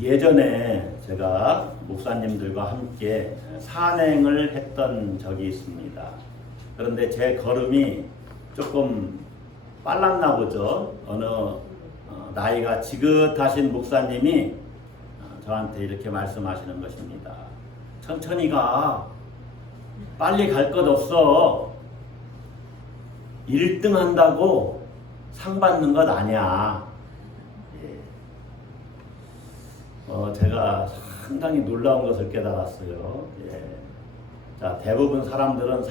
예전에 제가 목사님들과 함께 산행을 했던 적이 있습니다. 그런데 제 걸음이 조금 빨랐나 보죠. 어느 나이가 지긋하신 목사님이 저한테 이렇게 말씀하시는 것입니다. 천천히 가. 빨리 갈 것 없어. 1등 한다고 상 받는 것 아니야. 제가 상당히 놀라운 것을 깨달았어요. 자, 대부분 사람들은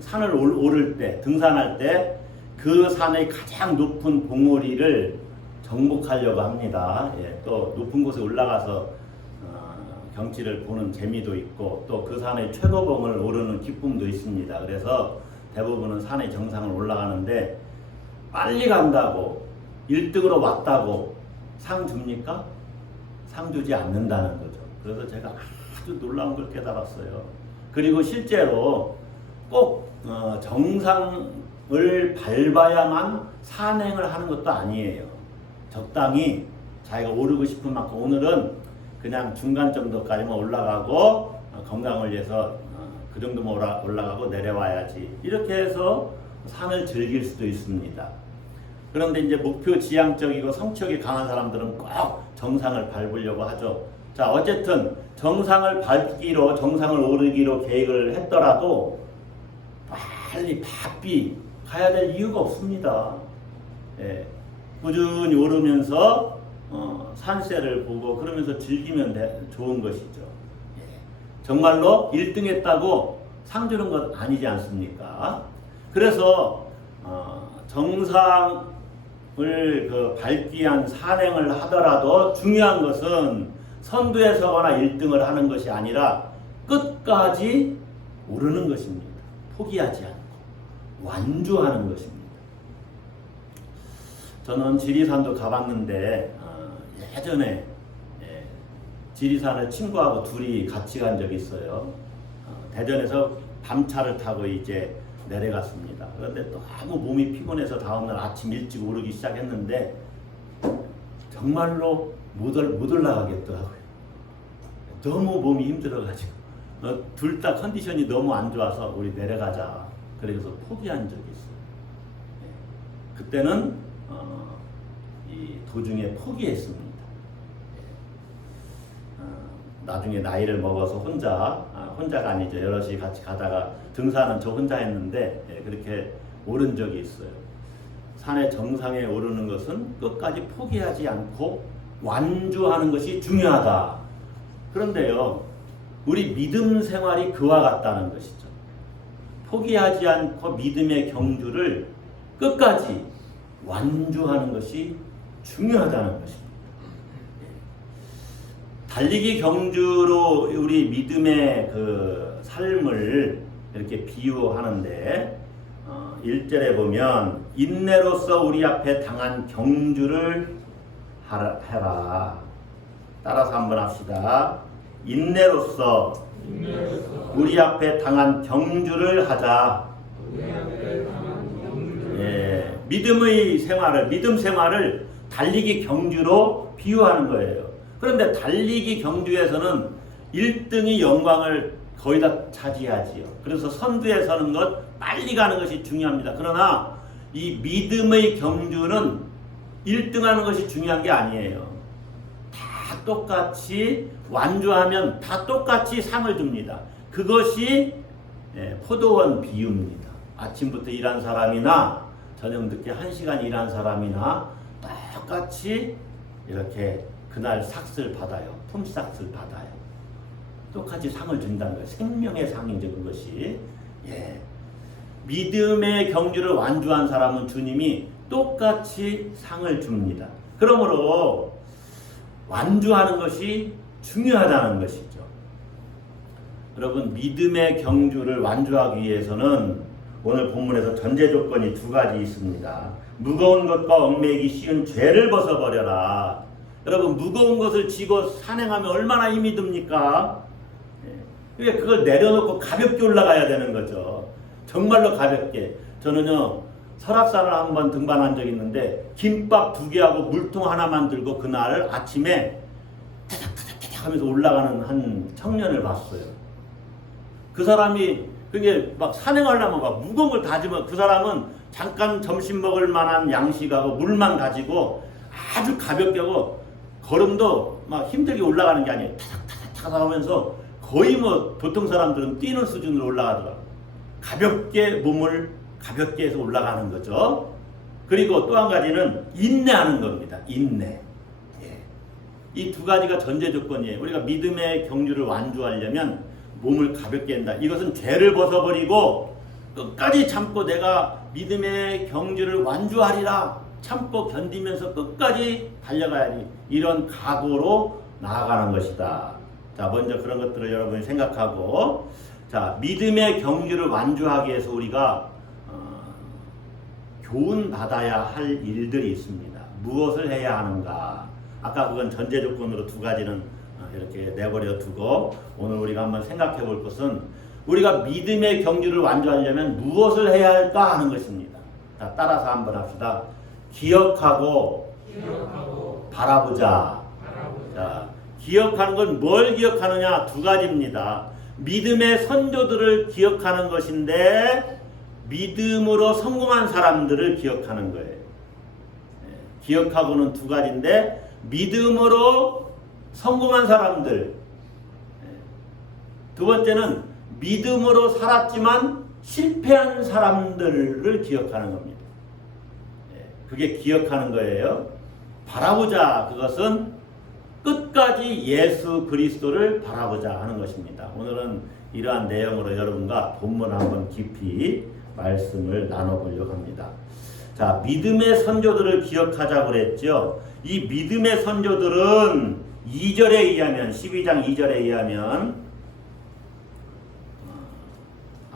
산을 오를 때, 등산할 때 그 산의 가장 높은 봉우리를 정복하려고 합니다. 또 높은 곳에 올라가서 경치를 보는 재미도 있고 또 그 산의 최고봉을 오르는 기쁨도 있습니다. 그래서 대부분은 산의 정상을 올라가는데 빨리 간다고 1등으로 왔다고 상 줍니까? 상 주지 않는다는 거죠. 그래서 제가 아주 놀라운 걸 깨달았어요. 그리고 실제로 꼭 정상을 밟아야만 산행을 하는 것도 아니에요. 적당히 자기가 오르고 싶은 만큼 오늘은 그냥 중간 정도까지만 올라가고 건강을 위해서 그 정도만 올라가고 내려와야지. 이렇게 해서 산을 즐길 수도 있습니다. 그런데 이제 목표 지향적이고 성취욕이 강한 사람들은 꼭 정상을 밟으려고 하죠. 자, 어쨌든 정상을 밟기로, 정상을 오르기로 계획을 했더라도 빨리 바삐 가야 될 이유가 없습니다. 꾸준히 오르면서 산세를 보고 그러면서 즐기면 좋은 것이죠. 정말로 1등 했다고 상 주는 것 아니지 않습니까? 그래서 정상을 밟기 위한 산행을 하더라도 중요한 것은 선두에 서거나 1등을 하는 것이 아니라 끝까지 오르는 것입니다. 포기하지 않고 완주하는 것입니다. 저는 지리산도 가봤는데 예전에 지리산을 친구하고 둘이 같이 간 적이 있어요. 대전에서 밤차를 타고 이제 내려갔습니다. 그런데 너무 몸이 피곤해서 다음날 아침 일찍 오르기 시작했는데 정말로 못 올라가겠더라고요. 너무 몸이 힘들어가지고 둘 다 컨디션이 너무 안 좋아서 우리 내려가자. 그래서 포기한 적이 있어요. 그때는 이 도중에 포기했습니다. 나중에 나이를 먹어서 혼자가 아니죠. 여럿이 같이 가다가 등산은 저 혼자 했는데 그렇게 오른 적이 있어요. 산의 정상에 오르는 것은 끝까지 포기하지 않고 완주하는 것이 중요하다. 그런데요, 우리 믿음 생활이 그와 같다는 것이죠. 포기하지 않고 믿음의 경주를 끝까지 완주하는 것이 중요하다는 것입니다. 달리기 경주로 우리 믿음의 그 삶을 이렇게 비유하는데 1절에 보면 인내로서 우리 앞에 당한 경주를 해라. 따라서 한번 합시다. 인내로서 우리 앞에 당한 경주를 하자. 믿음의 생활을, 믿음 생활을 달리기 경주로 비유하는 거예요. 그런데 달리기 경주에서는 1등이 영광을 거의 다 차지하지요. 그래서 선두에 서는 것, 빨리 가는 것이 중요합니다. 그러나 이 믿음의 경주는 1등 하는 것이 중요한 게 아니에요. 다 똑같이 완주하면 다 똑같이 상을 줍니다. 그것이 포도원 비유입니다. 아침부터 일한 사람이나 저녁 늦게 1시간 일한 사람이나 똑같이 이렇게 그날 삭스를 받아요. 품삯을 받아요. 똑같이 상을 준다는 거예요. 생명의 상이죠, 그것이. 믿음의 경주를 완주한 사람은 주님이 똑같이 상을 줍니다. 그러므로 완주하는 것이 중요하다는 것이죠. 여러분, 믿음의 경주를 완주하기 위해서는 오늘 본문에서 전제 조건이 2가지 있습니다. 무거운 것과 얽매이기 쉬운 죄를 벗어버려라. 여러분, 무거운 것을 지고 산행하면 얼마나 힘이 듭니까? 그걸 내려놓고 가볍게 올라가야 되는 거죠. 정말로 가볍게. 저는요, 설악산을 한번 등반한 적이 있는데 김밥 2개하고 물통 하나만 들고 그날 아침에 하면서 올라가는 한 청년을 봤어요. 그 사람이 그게 막 산행하려면 막 무거운 걸 다지면 그 사람은 잠깐 점심 먹을 만한 양식하고 물만 가지고 아주 가볍게 하고 걸음도 막 힘들게 올라가는 게 아니에요. 타닥타닥 하면서 거의 뭐 보통 사람들은 뛰는 수준으로 올라가더라고요. 가볍게 몸을 가볍게 해서 올라가는 거죠. 그리고 또 한 가지는 인내하는 겁니다. 인내. 이 두 가지가 전제 조건이에요. 우리가 믿음의 경주를 완주하려면 몸을 가볍게 한다. 이것은 죄를 벗어버리고 끝까지 참고 내가 믿음의 경주를 완주하리라. 참고 견디면서 끝까지 달려가야지. 이런 각오로 나아가는 것이다. 자, 먼저 그런 것들을 여러분이 생각하고, 자, 믿음의 경주를 완주하기 위해서 우리가 교훈받아야 할 일들이 있습니다. 무엇을 해야 하는가? 아까 그건 전제 조건으로 두 가지는 이렇게 내버려 두고, 오늘 우리가 한번 생각해 볼 것은 우리가 믿음의 경주를 완주하려면 무엇을 해야 할까 하는 것입니다. 자, 따라서 한번 합시다. 기억하고 바라보자. 자, 기억하는 건 뭘 기억하느냐? 두 가지입니다. 믿음의 선조들을 기억하는 것인데 믿음으로 성공한 사람들을 기억하는 거예요. 기억하고는 두 가지인데 믿음으로 성공한 사람들. 두 번째는 믿음으로 살았지만 실패한 사람들을 기억하는 겁니다. 그게 기억하는 거예요. 바라보자. 그것은 끝까지 예수 그리스도를 바라보자 하는 것입니다. 오늘은 이러한 내용으로 여러분과 본문 한번 깊이 말씀을 나눠보려고 합니다. 자, 믿음의 선조들을 기억하자고 그랬죠. 이 믿음의 선조들은 2절에 의하면 12장 2절에 의하면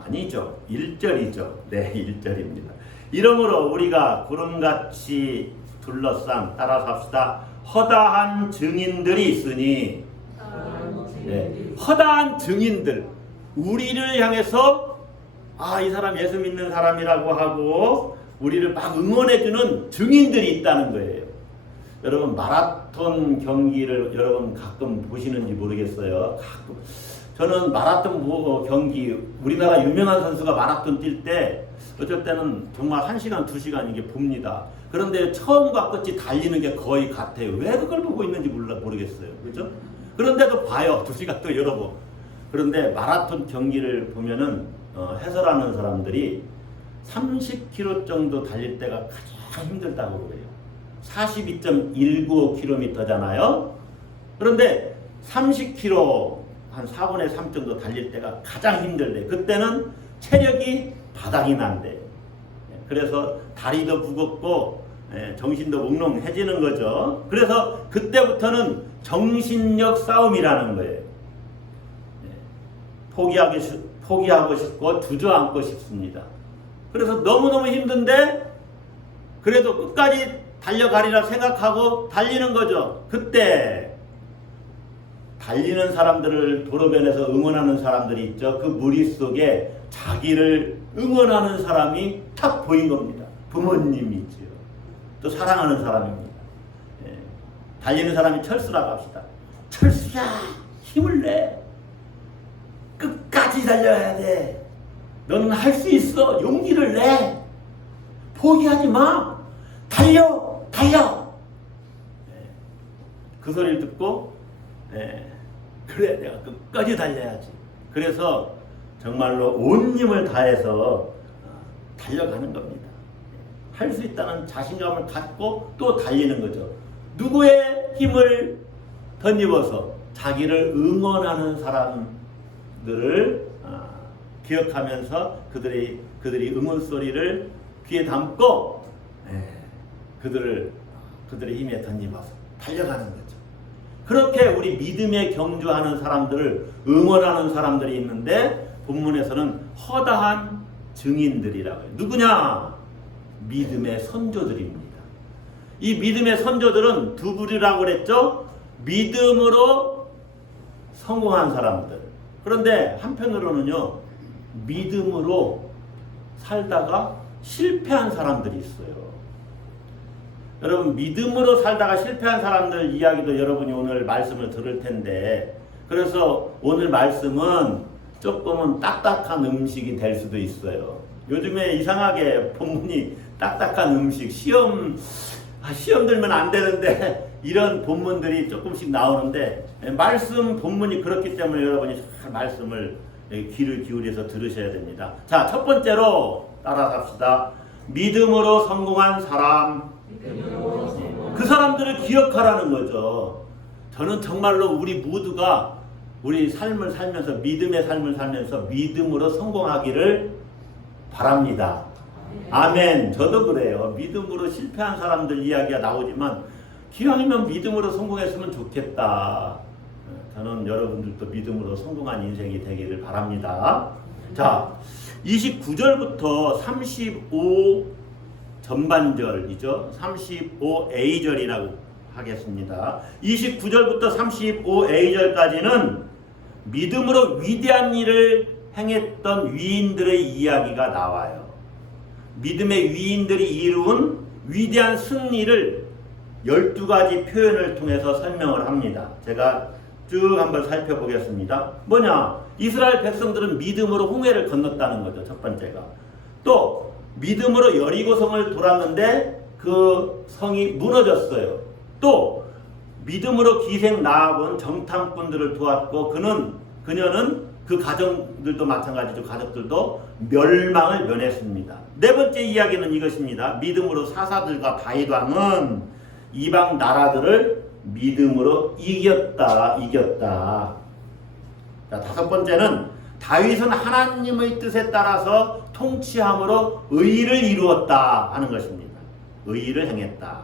아니죠. 1절이죠. 네, 1절입니다. 이러므로 우리가 구름같이 둘러싼, 따라서 합시다. 허다한 증인들이 있으니, 네, 허다한 증인들, 우리를 향해서 이 사람 예수 믿는 사람이라고 하고 우리를 막 응원해주는 증인들이 있다는 거예요. 여러분 마라톤 경기를 여러분 가끔 보시는지 모르겠어요. 가끔. 저는 마라톤 경기, 우리나라 유명한 선수가 마라톤 뛸 때 어쩔 때는 정말 1시간, 2시간 이게 봅니다. 그런데 처음과 끝이 달리는 게 거의 같아요. 왜 그걸 보고 있는지 모르겠어요. 그죠? 그런데도 봐요. 2시간 또 여러 번. 그런데 마라톤 경기를 보면은 해설하는 사람들이 30km 정도 달릴 때가 가장 힘들다고 그래요. 42.195km잖아요. 그런데 30km 한 4분의 3 정도 달릴 때가 가장 힘들대. 그때는 체력이 바닥이 난대. 그래서 다리도 무겁고 정신도 몽롱해지는 거죠. 그래서 그때부터는 정신력 싸움이라는 거예요. 포기하고 싶고 주저앉고 싶습니다. 그래서 너무너무 힘든데 그래도 끝까지 달려가리라 생각하고 달리는 거죠. 그때 달리는 사람들을 도로변에서 응원하는 사람들이 있죠. 그 무리 속에 자기를 응원하는 사람이 탁 보인 겁니다. 부모님이지요. 또 사랑하는 사람입니다. 달리는 사람이 철수라고 합시다. 철수야, 힘을 내. 끝까지 달려야 돼. 너는 할 수 있어. 용기를 내. 포기하지 마. 달려. 그 소리를 듣고 그래, 내가 끝까지 달려야지. 그래서 정말로 온 힘을 다해서 달려가는 겁니다. 할 수 있다는 자신감을 갖고 또 달리는 거죠. 누구의 힘을 덧입어서 자기를 응원하는 사람들을 기억하면서 그들이 응원 소리를 귀에 담고 그들의 힘에 덧입어서 달려가는 거죠. 그렇게 우리 믿음에 경주하는 사람들을 응원하는 사람들이 있는데 본문에서는 허다한 증인들이라고 해요. 누구냐? 믿음의 선조들입니다. 이 믿음의 선조들은 두 부류라고 그랬죠? 믿음으로 성공한 사람들. 그런데 한편으로는요, 믿음으로 살다가 실패한 사람들이 있어요. 여러분 믿음으로 살다가 실패한 사람들 이야기도 여러분이 오늘 말씀을 들을 텐데, 그래서 오늘 말씀은 조금은 딱딱한 음식이 될 수도 있어요. 요즘에 이상하게 본문이 딱딱한 음식, 시험 들면 안 되는데 이런 본문들이 조금씩 나오는데, 말씀 본문이 그렇기 때문에 여러분이 잘 말씀을 귀를 기울여서 들으셔야 됩니다. 자, 첫 번째로 따라서 합시다. 믿음으로 성공한 사람. 그 사람들을 기억하라는 거죠. 저는 정말로 우리 모두가 우리 삶을 살면서, 믿음의 삶을 살면서 믿음으로 성공하기를 바랍니다. 아멘. 저도 그래요. 믿음으로 실패한 사람들 이야기가 나오지만 기왕이면 믿음으로 성공했으면 좋겠다. 저는 여러분들도 믿음으로 성공한 인생이 되기를 바랍니다. 자, 29절부터 35 전반절이죠. 35A절이라고 하겠습니다. 29절부터 35A절까지는 믿음으로 위대한 일을 행했던 위인들의 이야기가 나와요. 믿음의 위인들이 이룬 위대한 승리를 12가지 표현을 통해서 설명을 합니다. 제가 쭉 한번 살펴보겠습니다. 뭐냐? 이스라엘 백성들은 믿음으로 홍해를 건넜다는 거죠. 첫 번째가. 또 믿음으로 여리고성을 돌았는데 그 성이 무너졌어요. 또 믿음으로 기생 나아본 정탐꾼들을 도왔고 그녀는 그 가정들도 마찬가지죠. 가족들도 멸망을 면했습니다. 네 번째 이야기는 이것입니다. 믿음으로 사사들과 다윗 왕은 이방 나라들을 믿음으로 이겼다. 자, 다섯 번째는 다윗은 하나님의 뜻에 따라서 통치함으로 의를 이루었다 하는 것입니다. 의를 행했다.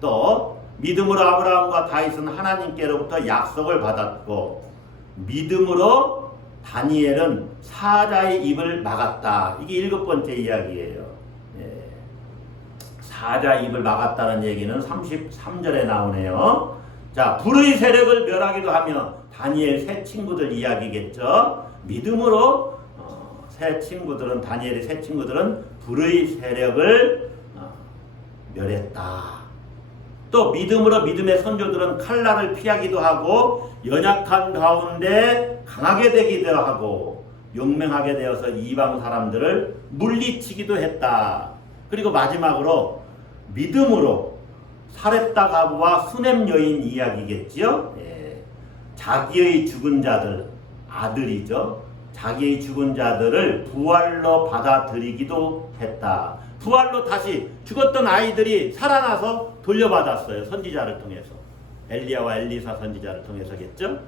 또 믿음으로 아브라함과 다윗은 하나님께로부터 약속을 받았고, 믿음으로 다니엘은 사자의 입을 막았다. 이게 일곱 번째 이야기예요. 사자의 입을 막았다는 얘기는 33절에 나오네요. 자, 불의 세력을 멸하기도 하며, 다니엘 세 친구들 이야기겠죠. 믿음으로 다니엘의 세 친구들은 불의 세력을 멸했다. 또 믿음으로 믿음의 선조들은 칼날을 피하기도 하고 연약한 가운데 강하게 되기도 하고 용맹하게 되어서 이방 사람들을 물리치기도 했다. 그리고 마지막으로 믿음으로 사렙다 가부와 수넴 여인 이야기겠지요. 자기의 죽은 자들, 아들이죠. 자기의 죽은 자들을 부활로 받아들이기도 했다. 부활로 다시 죽었던 아이들이 살아나서 돌려받았어요. 선지자를 통해서. 엘리야와 엘리사 선지자를 통해서겠죠.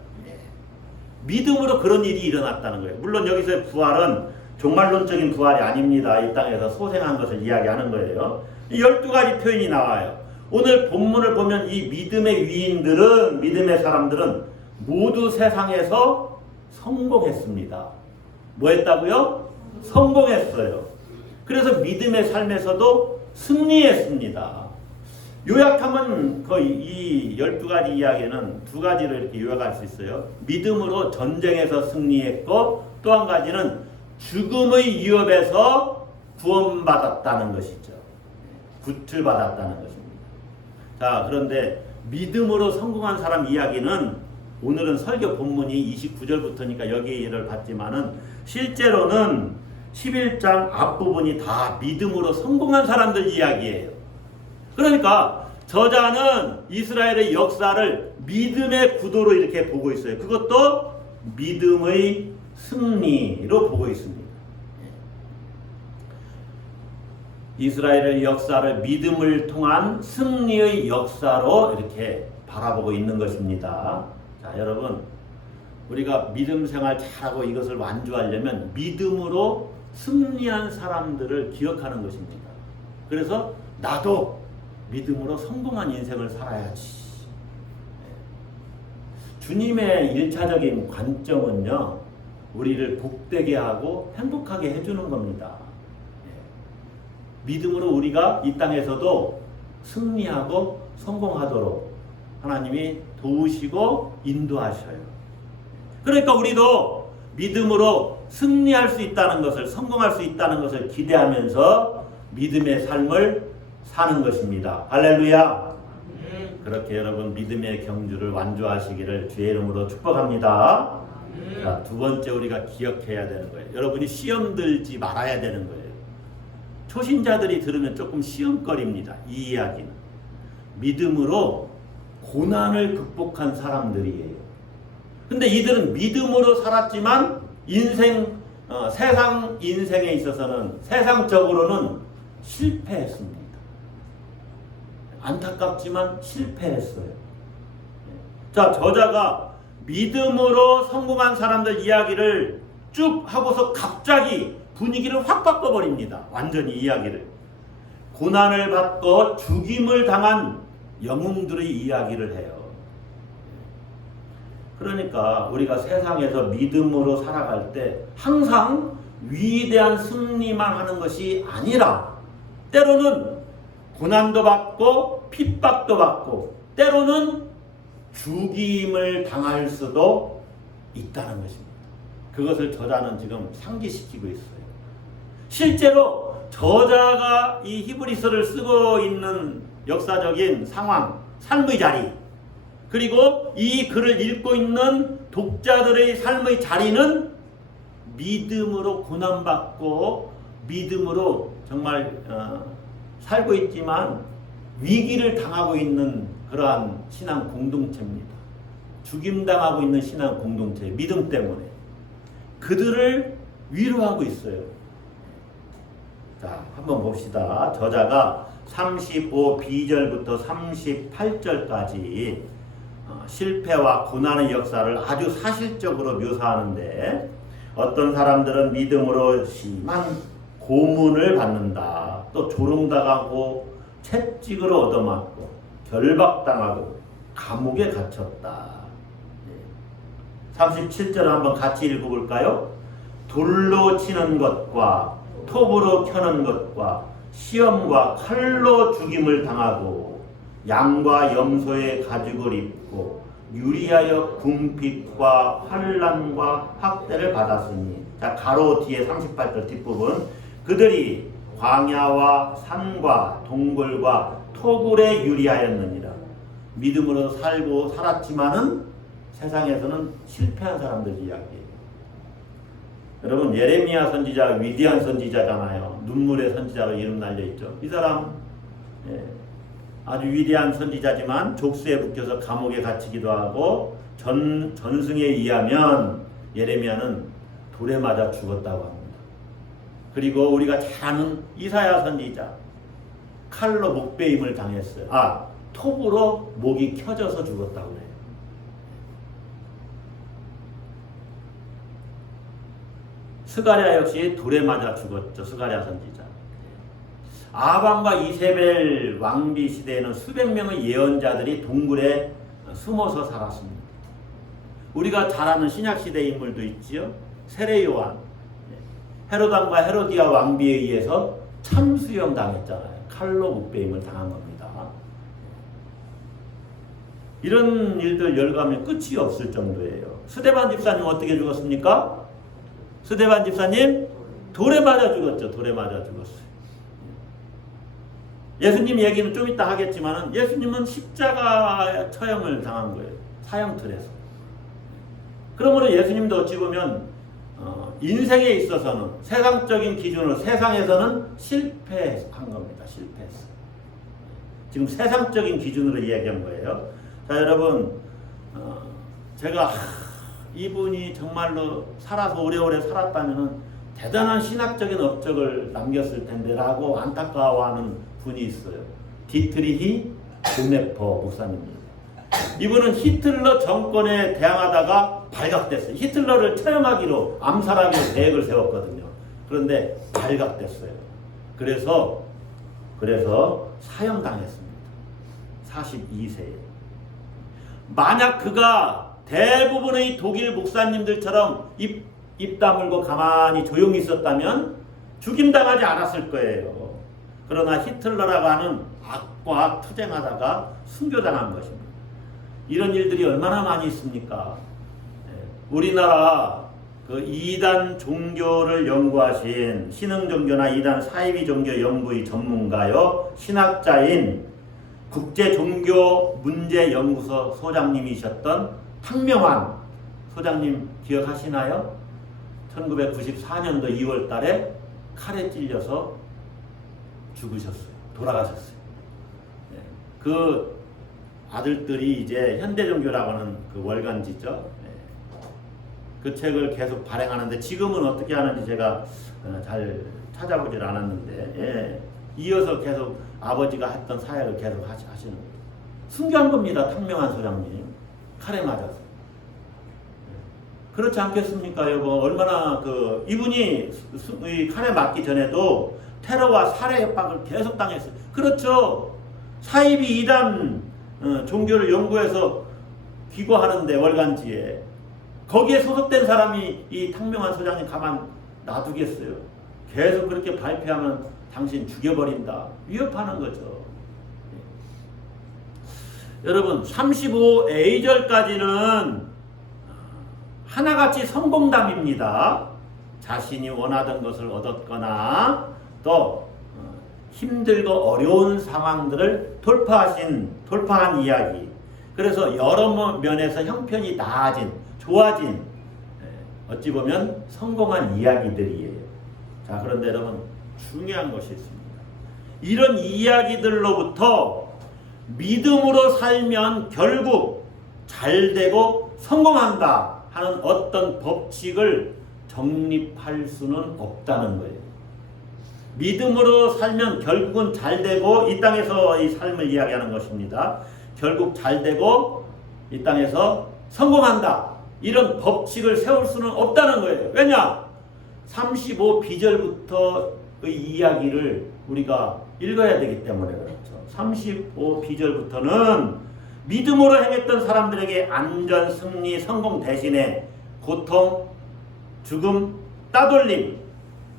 믿음으로 그런 일이 일어났다는 거예요. 물론 여기서의 부활은 종말론적인 부활이 아닙니다. 이 땅에서 소생한 것을 이야기하는 거예요. 12가지 표현이 나와요. 오늘 본문을 보면 이 믿음의 위인들은, 믿음의 사람들은 모두 세상에서 성공했습니다. 뭐 했다고요? 성공했어요. 그래서 믿음의 삶에서도 승리했습니다. 요약하면 이 12가지 이야기는 두 가지로 이렇게 요약할 수 있어요. 믿음으로 전쟁에서 승리했고, 또 한 가지는 죽음의 위협에서 구원받았다는 것이죠. 구출받았다는 것입니다. 자, 그런데 믿음으로 성공한 사람 이야기는 오늘은 설교 본문이 29절부터니까 여기를 봤지만은 실제로는 11장 앞부분이 다 믿음으로 성공한 사람들 이야기예요. 그러니까 저자는 이스라엘의 역사를 믿음의 구도로 이렇게 보고 있어요. 그것도 믿음의 승리로 보고 있습니다. 이스라엘의 역사를 믿음을 통한 승리의 역사로 이렇게 바라보고 있는 것입니다. 자, 여러분, 우리가 믿음 생활 잘하고 이것을 완주하려면 믿음으로 승리한 사람들을 기억하는 것입니다. 그래서 나도 믿음으로 성공한 인생을 살아야지. 주님의 1차적인 관점은요, 우리를 복되게 하고 행복하게 해주는 겁니다. 믿음으로 우리가 이 땅에서도 승리하고 성공하도록 하나님이 도우시고 인도하셔요. 그러니까 우리도 믿음으로 승리할 수 있다는 것을, 성공할 수 있다는 것을 기대하면서 믿음의 삶을 사는 것입니다. 할렐루야. 그렇게 여러분 믿음의 경주를 완주하시기를 주의 이름으로 축복합니다. 자, 두 번째 우리가 기억해야 되는 거예요. 여러분이 시험 들지 말아야 되는 거예요. 초신자들이 들으면 조금 시험거리입니다. 이 이야기는. 믿음으로 고난을 극복한 사람들이에요. 근데 이들은 믿음으로 살았지만 세상 인생에 있어서는 세상적으로는 실패했습니다. 안타깝지만 실패했어요. 자, 저자가 믿음으로 성공한 사람들 이야기를 쭉 하고서 갑자기 분위기를 확 바꿔버립니다. 완전히 이야기를. 고난을 받고 죽임을 당한 영웅들의 이야기를 해요. 그러니까 우리가 세상에서 믿음으로 살아갈 때 항상 위대한 승리만 하는 것이 아니라 때로는 고난도 받고 핍박도 받고 때로는 죽임을 당할 수도 있다는 것입니다. 그것을 저자는 지금 상기시키고 있어요. 실제로 저자가 이 히브리서를 쓰고 있는 역사적인 상황, 삶의 자리, 그리고 이 글을 읽고 있는 독자들의 삶의 자리는 믿음으로 고난받고 믿음으로 정말 살고 있지만 위기를 당하고 있는 그러한 신앙 공동체입니다. 죽임당하고 있는 신앙 공동체, 믿음 때문에 그들을 위로하고 있어요. 자, 한번 봅시다. 저자가 35B절부터 38절까지 실패와 고난의 역사를 아주 사실적으로 묘사하는데 어떤 사람들은 믿음으로 심한 고문을 받는다. 또 조롱당하고 채찍으로 얻어맞고 결박당하고 감옥에 갇혔다. 37절 한번 같이 읽어볼까요? 돌로 치는 것과 톱으로 켜는 것과 시험과 칼로 죽임을 당하고 양과 염소의 가죽을 입고 유리하여 궁핍과 환난과 학대를 받았으니. 자, 가로 뒤에 38절 뒷부분. 그들이 광야와 산과 동굴과 토굴에 유리하였느니라. 믿음으로 살고 살았지만은 세상에서는 실패한 사람들 이야기예요. 여러분, 예레미야 선지자 위대한 선지자잖아요. 눈물의 선지자로 이름 날려있죠. 이 사람 아주 위대한 선지자지만 족수에 묶여서 감옥에 갇히기도 하고 전승에 의하면 예레미야는 돌에 맞아 죽었다고 합니다. 그리고 우리가 잘 아는 이사야 선지자 칼로 목베임을 당했어요. 톱으로 목이 켜져서 죽었다고 해요. 스가랴 역시 돌에 맞아 죽었죠. 스가랴 선지자. 아방과 이세벨 왕비 시대에는 수백 명의 예언자들이 동굴에 숨어서 살았습니다. 우리가 잘 아는 신약 시대 인물도 있지요. 세례 요한, 헤로당과 헤로디아 왕비에 의해서 참수형 당했잖아요. 칼로 목베임을 당한 겁니다. 이런 일들 열감에 끝이 없을 정도예요. 스데반 집사님 어떻게 죽었습니까? 스데반 집사님 돌에 맞아 죽었죠. 돌에 맞아 죽었어요. 예수님 얘기는 좀 이따 하겠지만 예수님은 십자가 처형을 당한 거예요. 사형틀에서. 그러므로 예수님도 어찌 보면 인생에 있어서는 세상적인 기준으로 세상에서는 실패한 겁니다. 실패했어요. 지금 세상적인 기준으로 이야기한 거예요. 자, 여러분, 제가 이분이 정말로 살아서 오래오래 살았다면 대단한 신학적인 업적을 남겼을 텐데라고 안타까워하는 분이 있어요. 디트리히 보메퍼 목사님입니다. 이분은 히틀러 정권에 대항하다가 발각됐어요. 히틀러를 처형하기로 암살하기로 계획을 세웠거든요. 그런데 발각됐어요. 그래서 사형당했습니다. 42세에. 만약 그가 대부분의 독일 목사님들처럼 입 다물고 가만히 조용히 있었다면 죽임당하지 않았을 거예요. 그러나 히틀러라고 하는 악과 투쟁하다가 순교당한 것입니다. 이런 일들이 얼마나 많이 있습니까? 우리나라 그 이단 종교를 연구하신 신흥 종교나 이단 사이비 종교 연구의 전문가요, 신학자인 국제종교문제연구소 소장님이셨던 탕명환 소장님 기억하시나요? 1994년도 2월 달에 칼에 찔려서 죽으셨어요. 돌아가셨어요. 네. 그 아들들이 이제 현대종교라고 하는 그 월간지죠. 네. 그 책을 계속 발행하는데 지금은 어떻게 하는지 제가 잘 찾아보질 않았는데, 예. 이어서 계속 아버지가 했던 사역을 계속 하시는 거예요. 순교한 겁니다. 탕명환 소장님. 칼에 맞아서. 그렇지 않겠습니까, 여보? 얼마나 이분이 칼에 맞기 전에도 테러와 살해 협박을 계속 당했어요. 그렇죠. 사이비 이단 종교를 연구해서 기고하는데 월간지에 거기에 소속된 사람이 이 탕명환 소장님 가만 놔두겠어요? 계속 그렇게 발표하면 당신 죽여버린다. 위협하는 거죠. 여러분 35A절까지는 하나같이 성공담입니다. 자신이 원하던 것을 얻었거나 또 힘들고 어려운 상황들을 돌파한 이야기. 그래서 여러 면에서 형편이 나아진, 좋아진, 어찌 보면 성공한 이야기들이에요. 자, 그런데 여러분 중요한 것이 있습니다. 이런 이야기들로부터 믿음으로 살면 결국 잘되고 성공한다 하는 어떤 법칙을 정립할 수는 없다는 거예요. 믿음으로 살면 결국은 잘되고 이 땅에서 이 삶을 이야기하는 것입니다. 결국 잘되고 이 땅에서 성공한다. 이런 법칙을 세울 수는 없다는 거예요. 왜냐? 35비절부터의 이야기를 우리가 읽어야 되기 때문에 그렇죠. 35비절부터는 믿음으로 행했던 사람들에게 안전, 승리, 성공 대신에 고통, 죽음, 따돌림,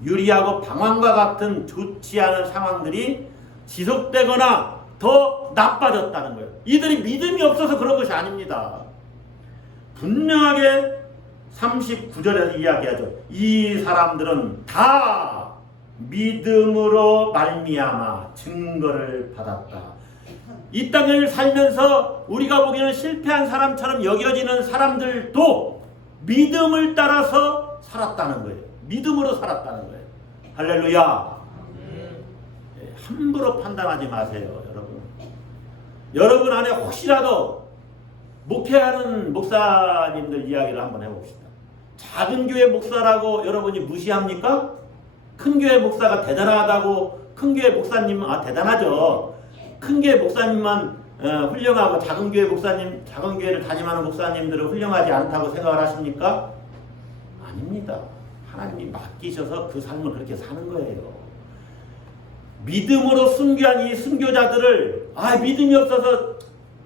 유리하고 방황과 같은 좋지 않은 상황들이 지속되거나 더 나빠졌다는 거예요. 이들이 믿음이 없어서 그런 것이 아닙니다. 분명하게 39절에서 이야기하죠. 이 사람들은 다 믿음으로 말미암아 증거를 받았다. 이 땅을 살면서 우리가 보기에는 실패한 사람처럼 여겨지는 사람들도 믿음을 따라서 살았다는 거예요. 믿음으로 살았다는 거예요. 할렐루야. 함부로 판단하지 마세요, 여러분. 여러분 안에 혹시라도 목회하는 목사님들 이야기를 한번 해봅시다. 작은 교회 목사라고 여러분이 무시합니까? 큰 교회 목사가 대단하다고, 큰 교회 목사님은 대단하죠. 큰 교회 목사님만 훌륭하고 작은 교회 목사님, 작은 교회를 담임하는 목사님들은 훌륭하지 않다고 생각을 하십니까? 아닙니다. 하나님이 맡기셔서 그 삶을 그렇게 사는 거예요. 믿음으로 순교한 이 순교자들을 믿음이 없어서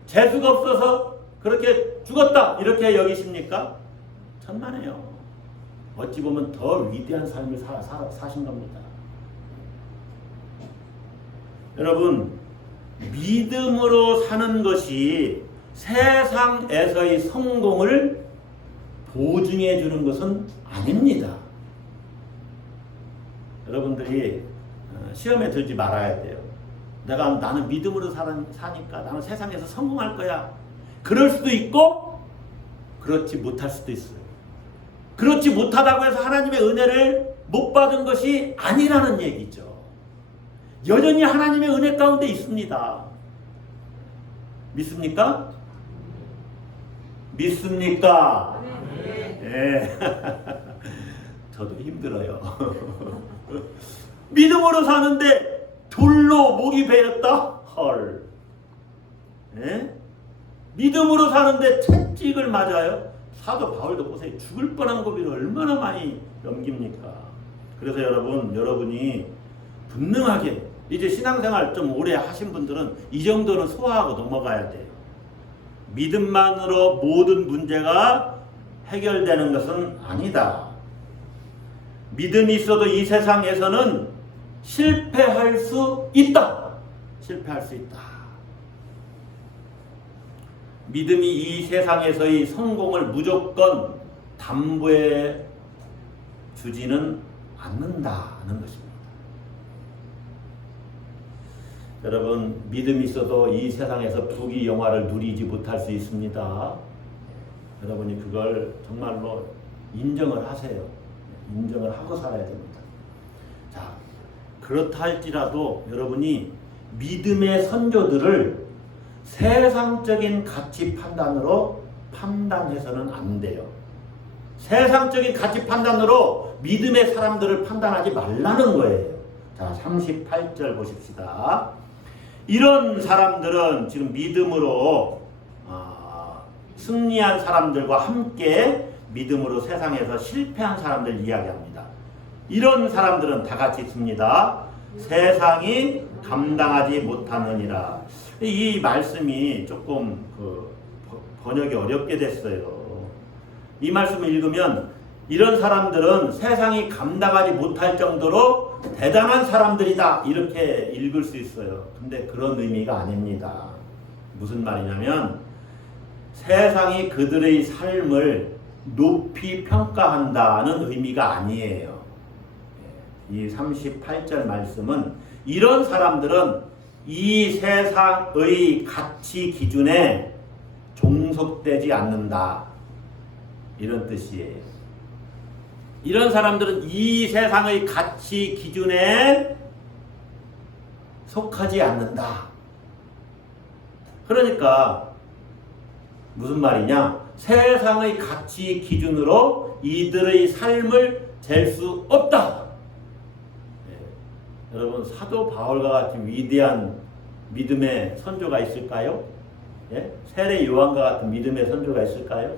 재수가 없어서 그렇게 죽었다 이렇게 여기십니까? 천만에요. 어찌 보면 더 위대한 삶을 사신 겁니다. 여러분, 믿음으로 사는 것이 세상에서의 성공을 보증해 주는 것은 아닙니다. 여러분들이 시험에 들지 말아야 돼요. 나는 믿음으로 사니까 나는 세상에서 성공할 거야. 그럴 수도 있고 그렇지 못할 수도 있어요. 그렇지 못하다고 해서 하나님의 은혜를 못 받은 것이 아니라는 얘기죠. 여전히 하나님의 은혜 가운데 있습니다. 믿습니까? 믿습니까? 네. 저도 힘들어요. 믿음으로 사는데 돌로 목이 베였다? 헐. 네? 믿음으로 사는데 채찍을 맞아요? 사도 바울도 보세요. 죽을 뻔한 고비를 얼마나 많이 넘깁니까? 그래서 여러분이 분명하게 이제 신앙생활 좀 오래 하신 분들은 이 정도는 소화하고 넘어가야 돼요. 믿음만으로 모든 문제가 해결되는 것은 아니다. 믿음이 있어도 이 세상에서는 실패할 수 있다. 실패할 수 있다. 믿음이 이 세상에서의 성공을 무조건 담보해 주지는 않는다는 것입니다. 여러분, 믿음이 있어도 이 세상에서 부귀 영화를 누리지 못할 수 있습니다. 여러분이 그걸 정말로 인정을 하세요. 인정을 하고 살아야 됩니다. 자, 그렇다 할지라도 여러분이 믿음의 선조들을 세상적인 가치 판단으로 판단해서는 안 돼요. 세상적인 가치 판단으로 믿음의 사람들을 판단하지 말라는 거예요. 자, 38절 보십시다. 이런 사람들은 지금 믿음으로 승리한 사람들과 함께 믿음으로 세상에서 실패한 사람들 이야기합니다. 이런 사람들은 다 같이 있습니다. 세상이 감당하지 못하느니라. 이 말씀이 조금 번역이 어렵게 됐어요. 이 말씀을 읽으면 이런 사람들은 세상이 감당하지 못할 정도로 대단한 사람들이다 이렇게 읽을 수 있어요. 근데 그런 의미가 아닙니다. 무슨 말이냐면 세상이 그들의 삶을 높이 평가한다는 의미가 아니에요. 이 38절 말씀은 이런 사람들은 이 세상의 가치 기준에 종속되지 않는다 이런 뜻이에요. 이런 사람들은 이 세상의 가치 기준에 속하지 않는다. 그러니까 무슨 말이냐? 세상의 가치 기준으로 이들의 삶을 잴 수 없다. 여러분, 사도 바울과 같은 위대한 믿음의 선조가 있을까요? 세례 요한과 같은 믿음의 선조가 있을까요?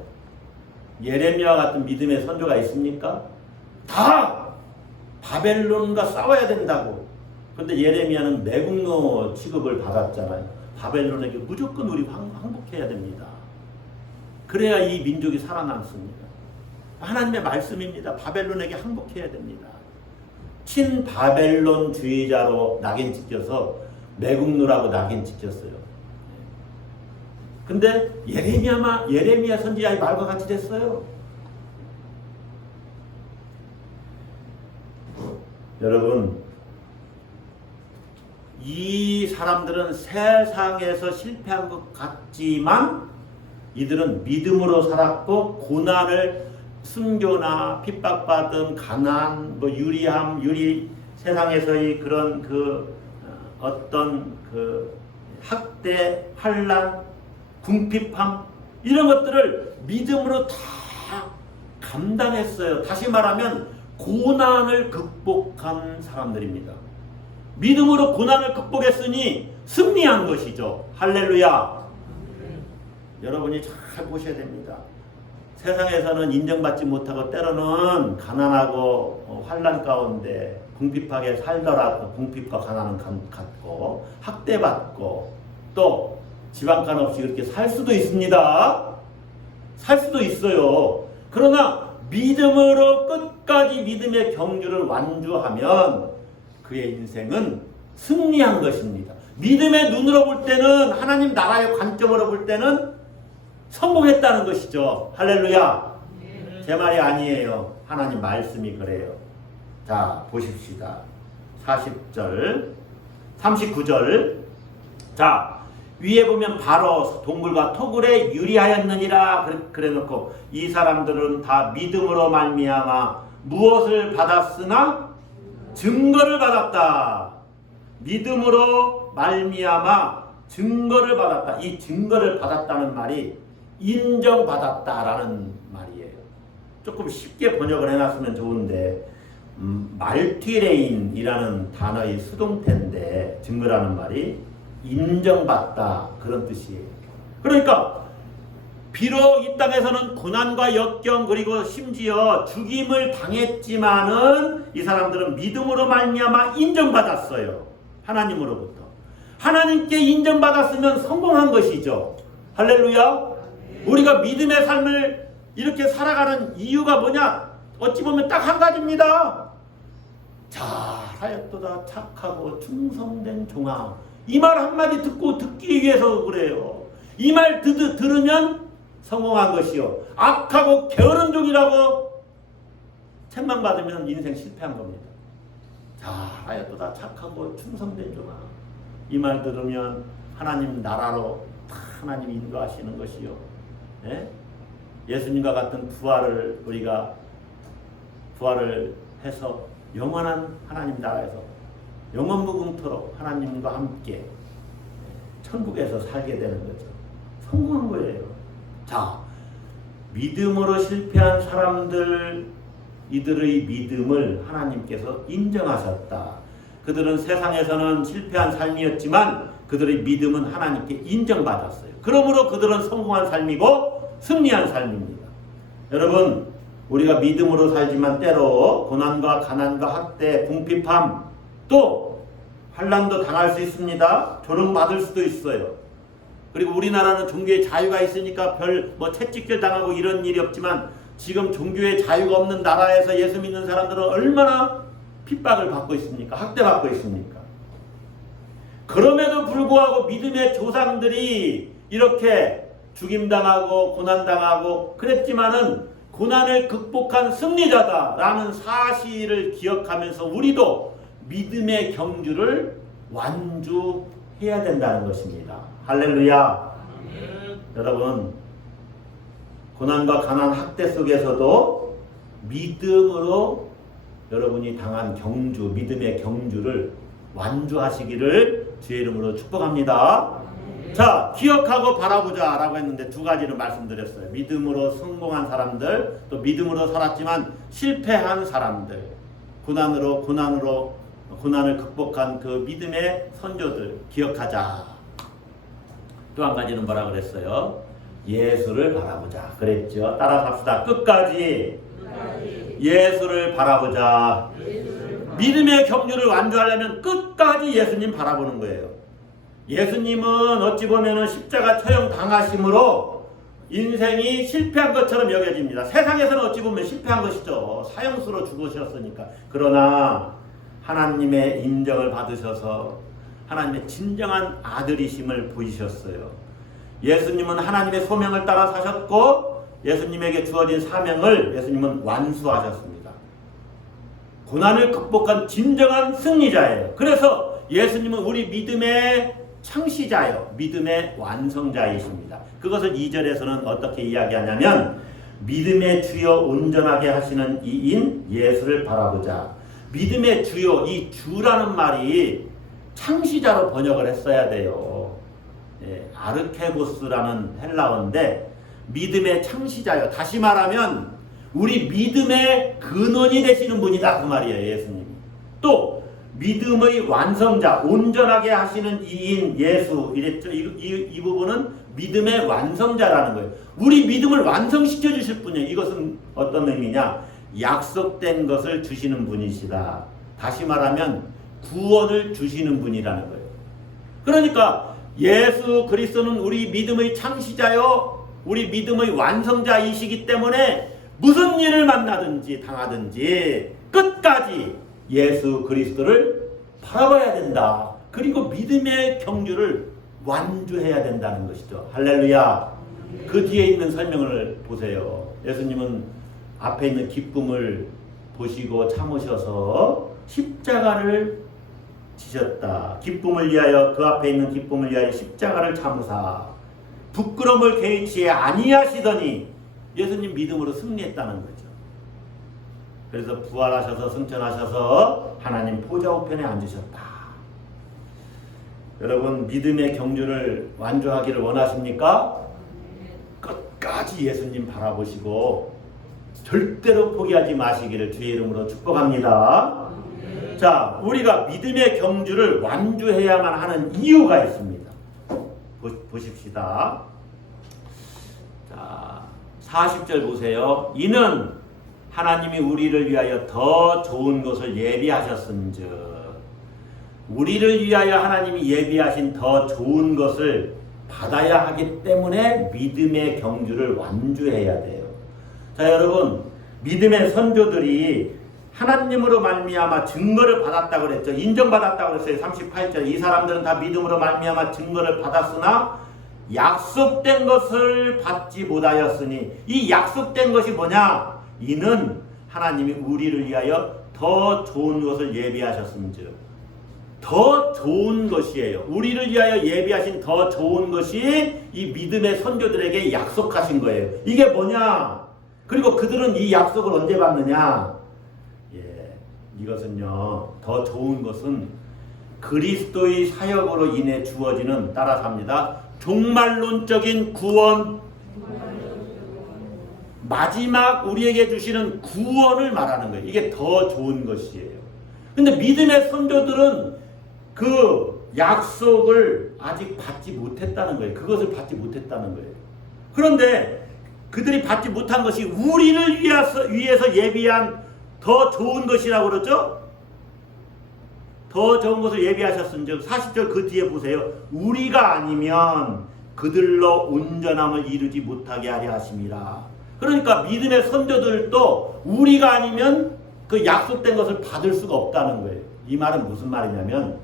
예레미야와 같은 믿음의 선조가 있습니까? 다 바벨론과 싸워야 된다고. 그런데 예레미야는 매국노 취급을 받았잖아요. 바벨론에게 무조건 우리 항복해야 됩니다. 그래야 이 민족이 살아남습니다. 하나님의 말씀입니다. 바벨론에게 항복해야 됩니다. 친바벨론주의자로 낙인 찍혀서 매국노라고 낙인 찍혔어요. 근데 예레미야 선지자의 말과 같이 됐어요. 여러분, 이 사람들은 세상에서 실패한 것 같지만 이들은 믿음으로 살았고 고난을 순교나 핍박받은 가난, 유리함, 세상에서의 그런 어떤 학대, 환난, 궁핍함 이런 것들을 믿음으로 다 감당했어요. 다시 말하면 고난을 극복한 사람들입니다. 믿음으로 고난을 극복했으니 승리한 것이죠. 할렐루야. 여러분이 잘 보셔야 됩니다. 세상에서는 인정받지 못하고 때로는 가난하고 환난 가운데 궁핍하게 살더라도 궁핍과 가난은 같고 학대받고 또 지방간 없이 그렇게 살 수도 있습니다. 살 수도 있어요. 그러나 믿음으로 끝까지 믿음의 경주를 완주하면 그의 인생은 승리한 것입니다. 믿음의 눈으로 볼 때는 하나님 나라의 관점으로 볼 때는 성공했다는 것이죠. 할렐루야. 제 말이 아니에요. 하나님 말씀이 그래요. 자, 보십시다. 40절 39절 자, 위에 보면 바로 동굴과 토굴에 유리하였느니라 그래 놓고 이 사람들은 다 믿음으로 말미암아 무엇을 받았으나 증거를 받았다. 믿음으로 말미암아 증거를 받았다. 이 증거를 받았다는 말이 인정받았다라는 말이에요. 조금 쉽게 번역을 해놨으면 좋은데 말티레인이라는 단어의 수동태인데 증거라는 말이 인정받다 그런 뜻이에요. 그러니까 비록 이 땅에서는 고난과 역경 그리고 심지어 죽임을 당했지만은 이 사람들은 믿음으로 말미암아 인정받았어요. 하나님으로부터. 하나님께 인정받았으면 성공한 것이죠. 할렐루야. 우리가 믿음의 삶을 이렇게 살아가는 이유가 뭐냐? 어찌 보면 딱 한 가지입니다. 잘하였도다 착하고 충성된 종아. 이 말 한마디 듣기 위해서 그래요. 이 말 들으면 성공한 것이요. 악하고 게으른 종이라고 책만 받으면 인생 실패한 겁니다. 잘하였도다 착하고 충성된 종아. 이 말 들으면 하나님 나라로 하나님이 인도하시는 것이요. 예? 예수님과 같은 우리가 부활을 해서 영원한 하나님 나라에서 영원무궁토록 하나님과 함께 천국에서 살게 되는 거죠. 성공한 거예요. 자, 믿음으로 실패한 사람들, 이들의 믿음을 하나님께서 인정하셨다. 그들은 세상에서는 실패한 삶이었지만 그들의 믿음은 하나님께 인정받았어요. 그러므로 그들은 성공한 삶이고 승리한 삶입니다. 여러분, 우리가 믿음으로 살지만 때로 고난과 가난과 학대, 궁핍함, 또 환난도 당할 수 있습니다. 조롱받을 수도 있어요. 그리고 우리나라는 종교의 자유가 있으니까 채찍질 당하고 이런 일이 없지만 지금 종교의 자유가 없는 나라에서 예수 믿는 사람들은 얼마나 핍박을 받고 있습니까? 학대받고 있습니까? 그럼에도 불구하고 믿음의 조상들이 이렇게 죽임당하고 고난당하고 그랬지만은 고난을 극복한 승리자다라는 사실을 기억하면서 우리도 믿음의 경주를 완주해야 된다는 것입니다. 할렐루야. 여러분, 고난과 가난 학대 속에서도 믿음으로 여러분이 당한 경주, 믿음의 경주를 완주하시기를 주의 이름으로 축복합니다. 자, 기억하고 바라보자 라고 했는데 두 가지를 말씀드렸어요. 믿음으로 성공한 사람들, 또 믿음으로 살았지만 실패한 사람들, 고난을 극복한 그 믿음의 선조들 기억하자. 또 한 가지는 뭐라 그랬어요? 예수를 바라보자 그랬죠. 따라서 합시다. 끝까지 예수를 바라보자. 믿음의 경주를 완주하려면 끝까지 예수님 바라보는 거예요. 예수님은 어찌 보면 십자가 처형 당하심으로 인생이 실패한 것처럼 여겨집니다. 세상에서는 어찌 보면 실패한 것이죠. 사형수로 죽으셨으니까. 그러나 하나님의 인정을 받으셔서 하나님의 진정한 아들이심을 보이셨어요. 예수님은 하나님의 소명을 따라 사셨고 예수님에게 주어진 사명을 예수님은 완수하셨습니다. 고난을 극복한 진정한 승리자예요. 그래서 예수님은 우리 믿음의 창시자요, 믿음의 완성자이십니다. 그것을 2절에서는 어떻게 이야기하냐면 믿음의 주여 온전하게 하시는 이인 예수를 바라보자. 믿음의 주요, 이 주라는 말이 창시자로 번역을 했어야 돼요. 아르케고스라는 헬라어인데 믿음의 창시자요. 다시 말하면 우리 믿음의 근원이 되시는 분이다 그 말이에요. 예수님이. 또 믿음의 완성자, 온전하게 하시는 이인 예수 이랬죠. 이 부분은 믿음의 완성자라는 거예요. 우리 믿음을 완성시켜 주실 분이에요. 이것은 어떤 의미냐? 약속된 것을 주시는 분이시다. 다시 말하면 구원을 주시는 분이라는 거예요. 그러니까 예수 그리스도는 우리 믿음의 창시자요, 우리 믿음의 완성자이시기 때문에 무슨 일을 만나든지 당하든지 끝까지 예수 그리스도를 바라봐야 된다. 그리고 믿음의 경주를 완주해야 된다는 것이죠. 할렐루야. 그 뒤에 있는 설명을 보세요. 예수님은 앞에 있는 기쁨을 보시고 참으셔서 십자가를 지셨다. 기쁨을 위하여, 그 앞에 있는 기쁨을 위하여 십자가를 참으사 부끄러움을 개의치 아니하시더니 예수님 믿음으로 승리했다는 거죠. 그래서 부활하셔서 승천하셔서 하나님 보좌 우편에 앉으셨다. 여러분, 믿음의 경주를 완주하기를 원하십니까? 끝까지 예수님 바라보시고 절대로 포기하지 마시기를 주의 이름으로 축복합니다. 자, 우리가 믿음의 경주를 완주해야만 하는 이유가 있습니다. 보십시다. 자, 40절 보세요. 이는 하나님이 우리를 위하여 더 좋은 것을 예비하셨은즉, 우리를 위하여 하나님이 예비하신 더 좋은 것을 받아야 하기 때문에 믿음의 경주를 완주해야 돼요. 자, 여러분, 믿음의 선조들이 하나님으로 말미암아 증거를 받았다고 그랬죠. 인정받았다고 그랬어요. 38절. 이 사람들은 다 믿음으로 말미암아 증거를 받았으나 약속된 것을 받지 못하였으니, 이 약속된 것이 뭐냐? 이는 하나님이 우리를 위하여 더 좋은 것을 예비하셨음즉, 더 좋은 것이에요. 우리를 위하여 예비하신 더 좋은 것이 이 믿음의 선조들에게 약속하신 거예요. 이게 뭐냐? 그리고 그들은 이 약속을 언제 받느냐? 이것은요, 더 좋은 것은 그리스도의 사역으로 인해 주어지는, 따라서 합니다, 종말론적인 구원, 마지막 우리에게 주시는 구원을 말하는 거예요. 이게 더 좋은 것이에요. 근데 믿음의 선조들은 그 약속을 아직 받지 못했다는 거예요. 그것을 받지 못했다는 거예요. 그런데 그들이 받지 못한 것이 우리를 위해서 예비한 더 좋은 것이라고 그러죠? 더 좋은 것을 예비하셨은즉, 40절 그 뒤에 보세요. 우리가 아니면 그들로 온전함을 이루지 못하게 하려 하심이라. 그러니까 믿음의 선조들도 우리가 아니면 그 약속된 것을 받을 수가 없다는 거예요. 이 말은 무슨 말이냐면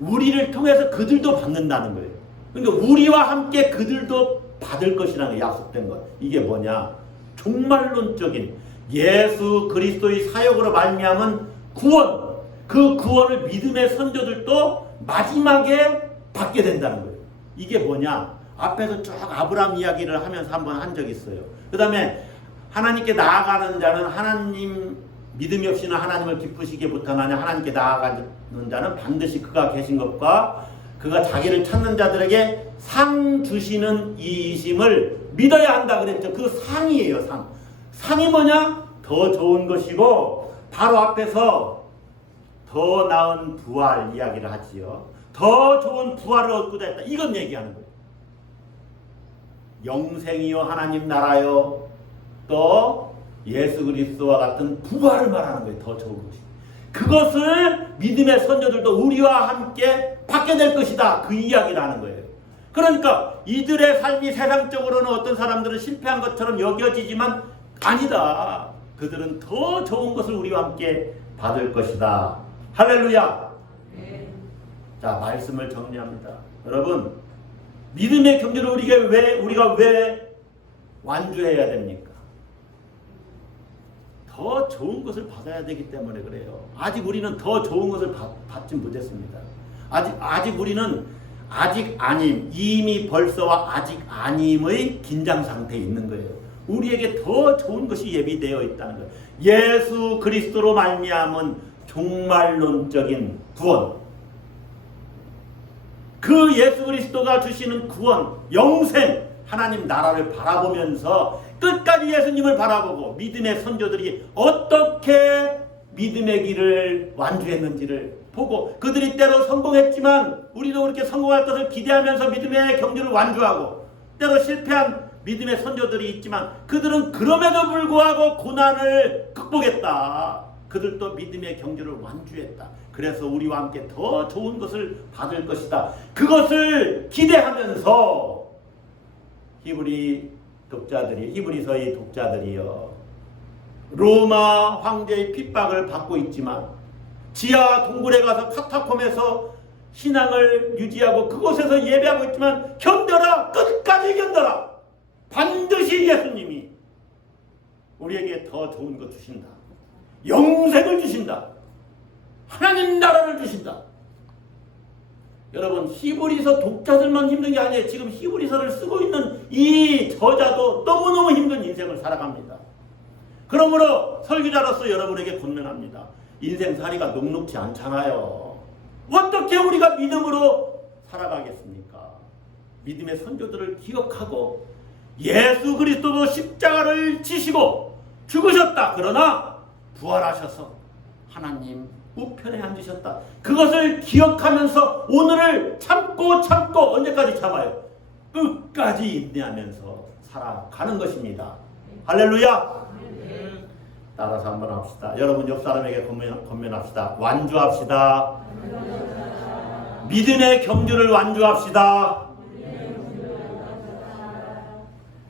우리를 통해서 그들도 받는다는 거예요. 그러니까 우리와 함께 그들도 받을 것이라는 거예요. 약속된 것. 이게 뭐냐? 종말론적인 예수 그리스도의 사역으로 말미암은 구원, 그 구원을 믿음의 선조들도 마지막에 받게 된다는 거예요. 이게 뭐냐? 앞에서 쭉 아브라함 이야기를 하면서 한번 한 적이 있어요. 그 다음에 하나님께 나아가는 자는 하나님 믿음이 없이는 하나님을 기쁘시게 못하나니 하나님께 나아가는 자는 반드시 그가 계신 것과 그가 자기를 찾는 자들에게 상 주시는 이심을 믿어야 한다 그랬죠. 그 상이에요. 상이 뭐냐? 더 좋은 것이고 바로 앞에서 더 나은 부활 이야기를 하지요. 더 좋은 부활을 얻고자 했다. 이건 얘기하는 거예요. 영생이요 하나님 나라요 또 예수 그리스도와 같은 부활을 말하는 거예요. 더 좋은 것이. 그것을 믿음의 선조들도 우리와 함께 받게 될 것이다. 그 이야기를 하는 거예요. 그러니까 이들의 삶이 세상적으로는 어떤 사람들은 실패한 것처럼 여겨지지만 아니다. 그들은 더 좋은 것을 우리와 함께 받을 것이다. 할렐루야. 자, 말씀을 정리합니다. 여러분, 믿음의 경주를 우리가 왜 완주해야 됩니까? 더 좋은 것을 받아야 되기 때문에 그래요. 아직 우리는 더 좋은 것을 받지 못했습니다. 아직 우리는 아직 아님, 이미 벌써와 아직 아님의 긴장 상태에 있는 거예요. 우리에게 더 좋은 것이 예비되어 있다는 거예요. 예수 그리스도로 말미암은 종말론적인 구원. 그 예수 그리스도가 주시는 구원, 영생, 하나님 나라를 바라보면서 끝까지 예수님을 바라보고 믿음의 선조들이 어떻게 믿음의 길을 완주했는지를 보고 그들이 때로 성공했지만 우리도 그렇게 성공할 것을 기대하면서 믿음의 경주를 완주하고 때로 실패한 믿음의 선조들이 있지만 그들은 그럼에도 불구하고 고난을 극복했다. 그들도 믿음의 경주를 완주했다. 그래서 우리와 함께 더 좋은 것을 받을 것이다. 그것을 기대하면서 히브리서의 독자들이요, 로마 황제의 핍박을 받고 있지만 지하 동굴에 가서 카타콤에서 신앙을 유지하고 그곳에서 예배하고 있지만 견뎌라, 끝까지 견뎌라. 반드시 예수님이 우리에게 더 좋은 것 주신다. 영생을 주신다. 하나님 나라를 주신다. 여러분, 히브리서 독자들만 힘든 게 아니에요. 지금 히브리서를 쓰고 있는 이 저자도 너무너무 힘든 인생을 살아갑니다. 그러므로 설교자로서 여러분에게 권면합니다. 인생살이가 녹록지 않잖아요. 어떻게 우리가 믿음으로 살아가겠습니까? 믿음의 선조들을 기억하고 예수 그리스도도 십자가를 지시고 죽으셨다. 그러나 부활하셔서 하나님 우편에 앉으셨다. 그것을 기억하면서 오늘을 참고 언제까지 참아요? 끝까지 인내하면서 살아가는 것입니다. 할렐루야. 따라서 한번 합시다. 여러분 옆 사람에게 권면합시다. 완주합시다. 믿음의 경주를 완주합시다.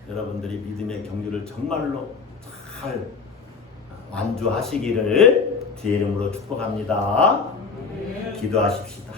여러분들이 믿음의 경주를 정말로 잘 완주하시기를 주의 이름으로 축복합니다. 기도하십시다.